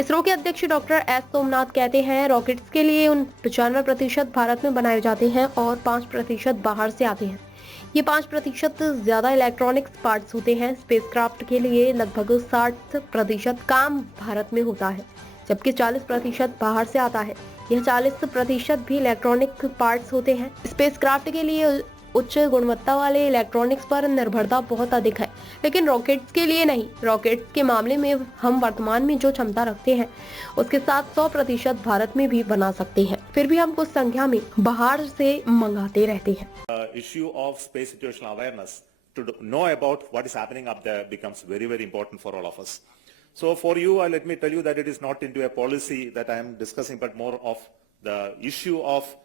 इसरो के अध्यक्ष doctor S Somnath कहते हैं, रॉकेट्स के लिए 95% भारत में बनाए जाते हैं और 5% बाहर से आते हैं। ये 5% ज्यादा इलेक्ट्रॉनिक्स पार्ट्स होते हैं। स्पेसक्राफ्ट के लिए लगभग 60% काम भारत में होता है, जबकि 40% बाहर से आता है। यह 40% भी इलेक्ट्रॉनिक पार्ट्स होते हैं। स्पेसक्राफ्ट के लिए उच्च गुणवत्ता वाले इलेक्ट्रॉनिक्स पर निर्भरता बहुत अधिक है, लेकिन रॉकेट्स के लिए नहीं। रॉकेट्स के मामले में हम वर्तमान में जो क्षमता रखते हैं उसके साथ 100% भारत में भी बना सकते हैं। फिर भी हम कुछ संख्या में बाहर से मंगाते रहते हैं। Issue of space situational awareness to know about what is happening up there becomes very, very important for all of us. So for you, let me tell you that it is not into a policy that I am discussing, but more of the issue of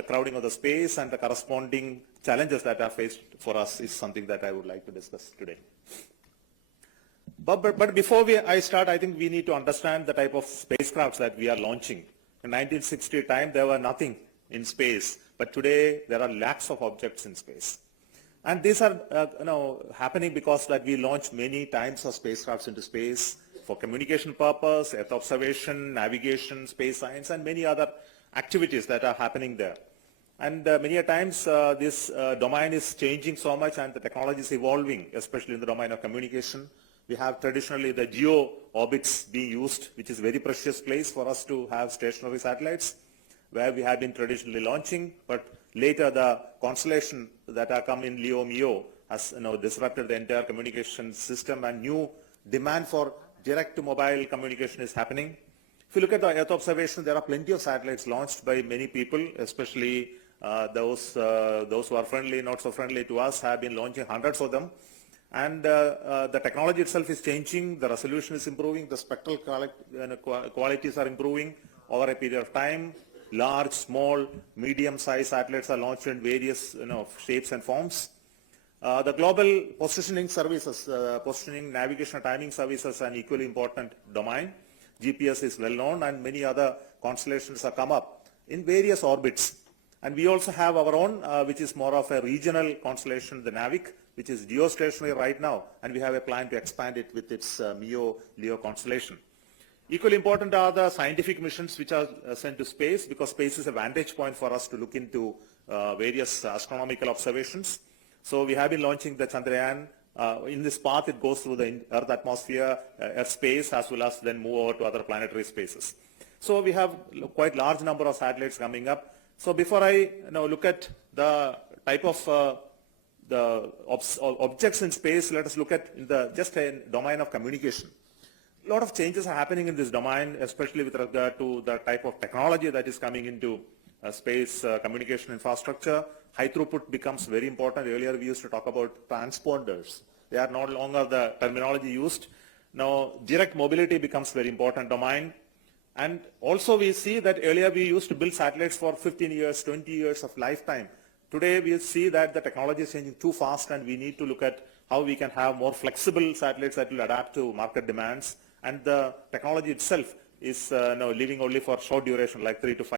the crowding of the space and the corresponding challenges that are faced for us is something that I would like to discuss today. But before I start, I think we need to understand the type of spacecrafts that we are launching. In 1960 time, there were nothing in space, but today there are lakhs of objects in space. And these are happening because that we launched many times of spacecrafts into space for communication purpose, Earth observation, navigation, space science, and many other activities that are happening there. And many a times this domain is changing so much and the technology is evolving, especially in the domain of communication. We have traditionally the geo orbits being used, which is a very precious place for us to have stationary satellites, where we have been traditionally launching, but later the constellation that are come in LEO, MEO has disrupted the entire communication system, and new demand for direct to mobile communication is happening. If you look at the Earth observation, there are plenty of satellites launched by many people, especially those who are friendly, not so friendly to us, have been launching hundreds of them. And the technology itself is changing, the resolution is improving, the spectral qualities are improving over a period of time. Large, small, medium-sized satellites are launched in various shapes and forms. The global positioning services, positioning, navigation, timing services, are an equally important domain. GPS is well known, and many other constellations have come up in various orbits. And we also have our own, which is more of a regional constellation, the NAVIC, which is geostationary right now, and we have a plan to expand it with its MEO-LEO constellation. Equally important are the scientific missions which are sent to space, because space is a vantage point for us to look into various astronomical observations. So we have been launching the Chandrayaan. In this path, it goes through the Earth atmosphere, Earth space, as well as then move over to other planetary spaces. So we have quite large number of satellites coming up. So before I look at the type of the objects in space, let us look at just a domain of communication. A lot of changes are happening in this domain, especially with regard to the type of technology that is coming into space communication infrastructure. High throughput becomes very important. Earlier we used to talk about transponders. They are no longer the terminology used. Now direct mobility becomes very important domain. And also we see that earlier we used to build satellites for 15 years, 20 years of lifetime. Today we see that the technology is changing too fast, and we need to look at how we can have more flexible satellites that will adapt to market demands. And the technology itself is living only for short duration, like 3 to 5